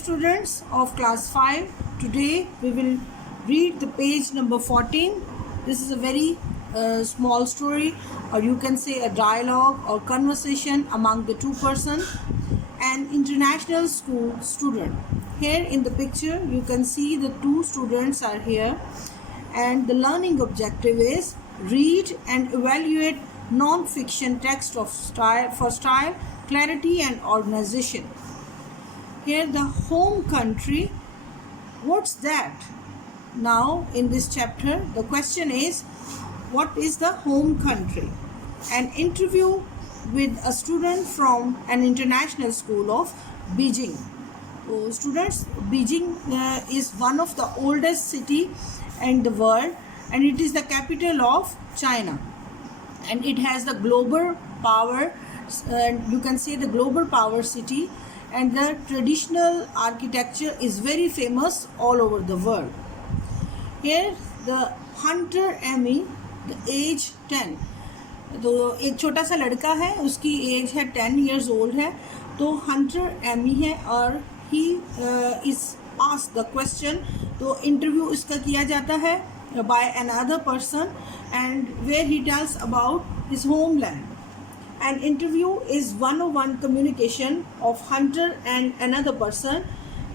students of class 5, today we will read the page number 14. This is a very small story, or you can say a dialogue or conversation among the two persons. An international school student. Here in the picture you can see the two students are here, and the learning objective is read and evaluate non-fiction text of style for style, clarity and organization. Here the home country, what's that? Now in this chapter the question is, what is the home country? An interview with a student from an international school of Beijing. So students, Beijing is one of the oldest city in the world, and it is the capital of China, and it has the global power, you can say the global power city, and the traditional architecture is very famous all over the world. Here the Hunter Emmy, the age 10. तो एक छोटा सा लड़का है, उसकी as है 10 years old है, तो हंटर एमी है और he is asked the question. तो इंटरव्यू इसका किया जाता है by another person, and where he tells about his homeland. An interview is one-on-one communication of hunter and another person,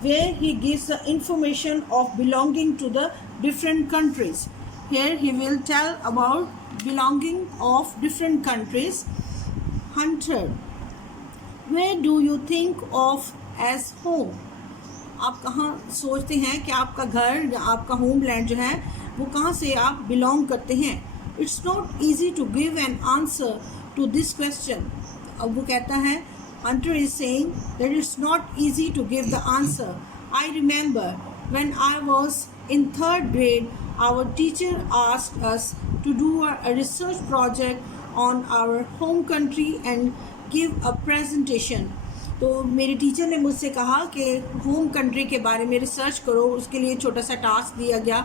where he gives the information of belonging to the different countries. Here he will tell about belonging of different countries. Hunter, where do you think of as home? आप कहाँ सोचते हैं कि आपका घर, आपका homeland जो है वो कहाँ से आप बिलोंग करते हैं? It's not easy to give an answer to this question. अब वो कहता है, Hunter is saying that it's not easy to give the answer. I remember when I was in 3rd grade, our teacher asked us to do a research project on our home country and give a presentation. तो मेरे teacher ने मुझसे कहा कि home country के बारे में research करो, उसके लिए छोटा सा टास्क दिया गया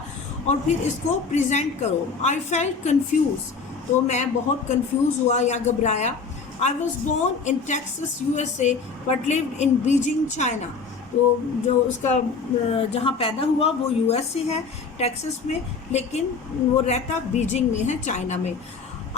और फिर इसको प्रेजेंट करो. आई फेल्ट कन्फ्यूज, तो मैं बहुत कंफ्यूज हुआ या घबराया. I was born in Texas USA but lived in Beijing China. तो जो उसका जहाँ पैदा हुआ वो US से है, टेक्सास में, लेकिन वो रहता बीजिंग में है, चाइना में.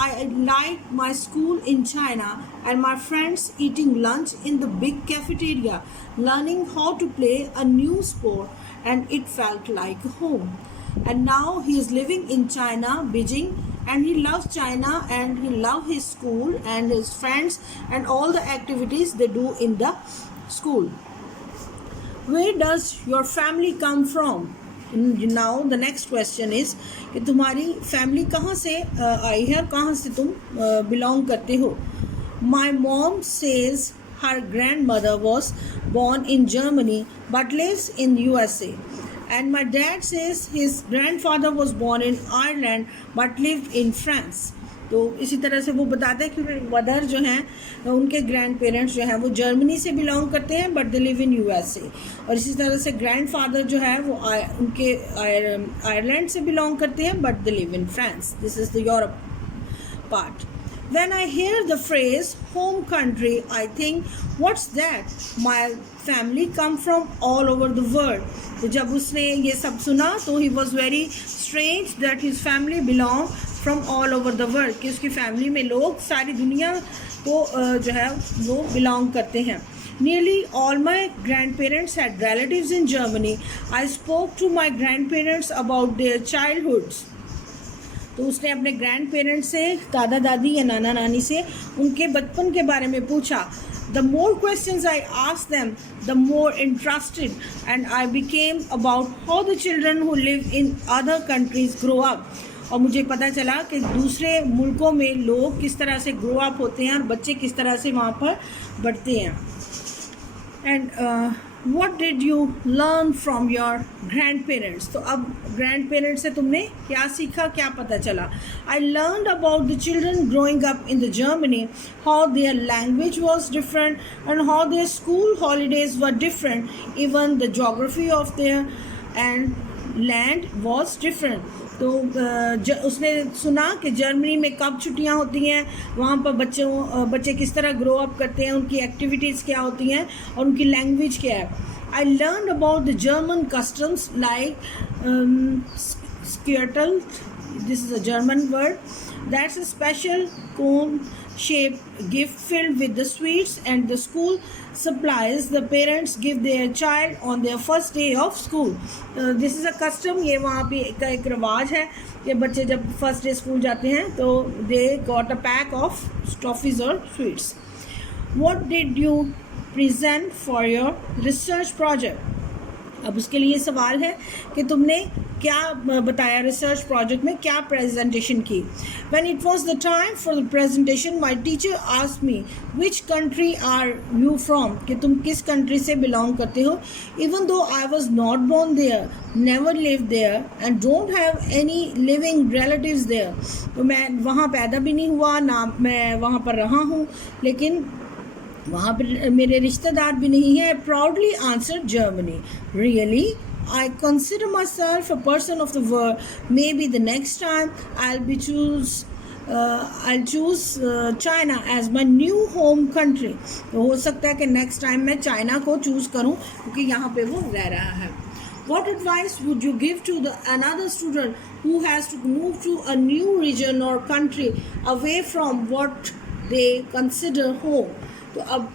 I like my school in China and my friends eating lunch in the big cafeteria, learning how to play a new sport, and it felt like home. And now he is living in China, Beijing, and he loves China and he loves his school and his friends and all the activities they do in the school. Where does your family come from? Now the next question is कि तुम्हारी family कहाँ से आई है, कहाँ से तुम belong करते हो? My mom says her grandmother was born in Germany but lives in USA, and my dad says his grandfather was born in Ireland but lived in France. तो इसी तरह से वो बताते हैं कि मदर जो हैं उनके ग्रैंड पेरेंट्स जो हैं वो जर्मनी से बिलोंग करते हैं but they live in USA, और इसी तरह से ग्रैंड फादर जो है वो उनके आयरलैंड से बिलोंग करते हैं but they live in France. This is the Europe part. When I hear the phrase home country, I think, what's that? My family come from all over the world. तो जब उसने ये सब सुना तो he was very strange that his family belong from all over the world, कि उसकी family में लोग सारी दुनिया को जो है वो बिलोंग करते हैं. Nearly all my grandparents had relatives in Germany. I spoke to my grandparents about their childhoods. तो उसने अपने ग्रैंड पेरेंट्स से, दादा दादी या नाना नानी से उनके बचपन के बारे में पूछा. The more questions I asked them, the more interested and I became about how the children who live in other countries grow up. और मुझे पता चला कि दूसरे मुल्कों में लोग किस तरह से ग्रो अप होते हैं और बच्चे किस तरह से वहाँ पर बढ़ते हैं. And what did you learn from your grandparents? तो अब ग्रैंड पेरेंट्स से तुमने क्या सीखा, क्या पता चला? I learned about the children growing up in the Germany, how their language was different and how their school holidays were different. Even the geography of their and land was different. तो उसने सुना कि Germany में कब छुट्टियां होती हैं, वहाँ पर बच्चे किस तरह ग्रो अप करते हैं, उनकी एक्टिविटीज़ क्या होती हैं और उनकी लैंग्वेज क्या है. I learned about the German customs like Skirtel. This is a German word. That's a special cone-shaped gift filled with the sweets and the school supplies the parents give their child on their first day of school. This is a custom. ये वहाँ पे का एक रिवाज है कि बच्चे जब फर्स्ट डे स्कूल जाते हैं तो they got a pack of toffees or sweets. What did you present for your research project? अब उसके लिए सवाल है कि तुमने क्या बताया रिसर्च प्रोजेक्ट में, क्या प्रेजेंटेशन की. When it was the time for the presentation, my teacher asked me, which country are you from? कि तुम किस कंट्री से बिलोंग करते हो. Even though I was not born there, never lived there and don't have any living relatives there. तो मैं वहाँ पैदा भी नहीं हुआ, ना मैं वहाँ पर रहा हूँ, लेकिन वहाँ पर मेरे रिश्तेदार भी नहीं हैं. Proudly answered Germany. Really? I consider myself a person of the world. Maybe the next time I'll choose China as my new home country. तो हो सकता है कि next time मैं चाइना को चूज़ करूँ क्योंकि यहाँ पे वो रह रहा है. What advice would you give to another student who has to move to a new region or country away from what they consider home? तो अब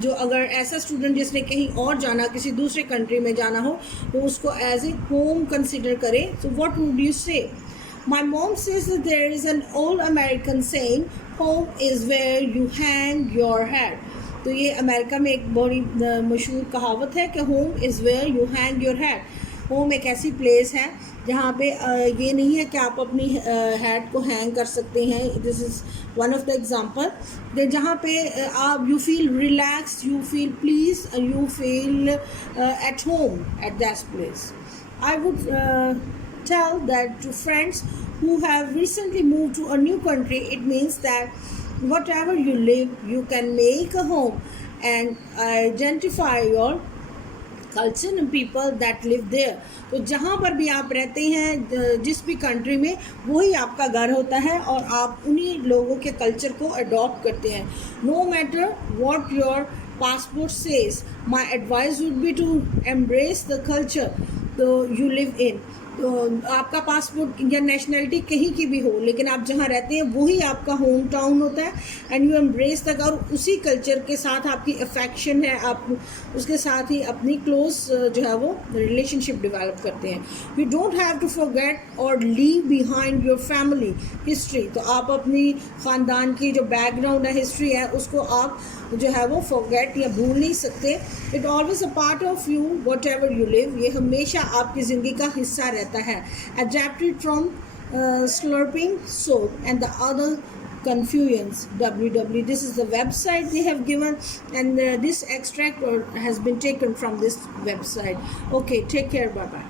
जो अगर ऐसा स्टूडेंट जिसने कहीं और जाना, किसी दूसरे कंट्री में जाना हो, तो उसको एज ए होम कंसिडर करे. So what would you say? My mom says that there is an old American saying, home is where you hang your head. तो ये अमेरिका में एक बड़ी मशहूर कहावत है कि home is where you hang your head. Home एक ऐसी प्लेस है जहाँ पे ये नहीं है कि आप अपनी हेड को हैंग कर सकते हैं. This is one of the example जहाँ पे आप you feel relax, you feel please, you feel at home at that place. I would tell that to friends who have recently moved to a new country, it means that whatever you live, you can make a home and identify your culture and people that live there. तो जहाँ पर भी आप रहते हैं, जिस भी country में, वही आपका घर होता है और आप उन्हीं लोगों के कल्चर को अडॉप्ट करते हैं. No matter what your passport says, my advice would be to embrace the culture you live in. तो आपका पासपोर्ट या नेशनलिटी कहीं की भी हो, लेकिन आप जहाँ रहते हैं वही आपका होम टाउन होता है. एंड यू एम्ब्रेस तक, और उसी कल्चर के साथ आपकी अफेक्शन है, आप उसके साथ ही अपनी क्लोज जो है वो रिलेशनशिप डेवलप करते हैं. You don't have to forget और leave behind your family history. तो आप अपनी ख़ानदान की जो बैकग्राउंड है, हिस्ट्री है, उसको आप जो है वो फॉरगेट या भूल नहीं सकते. It always a part of you what ever you live. ये हमेशा आपकी ज़िंदगी का हिस्सा रहता है. Adapted from slurping soap and the other confusions. www. This is the website they have given, and this extract has been taken from this website. Okay, take care. Bye bye.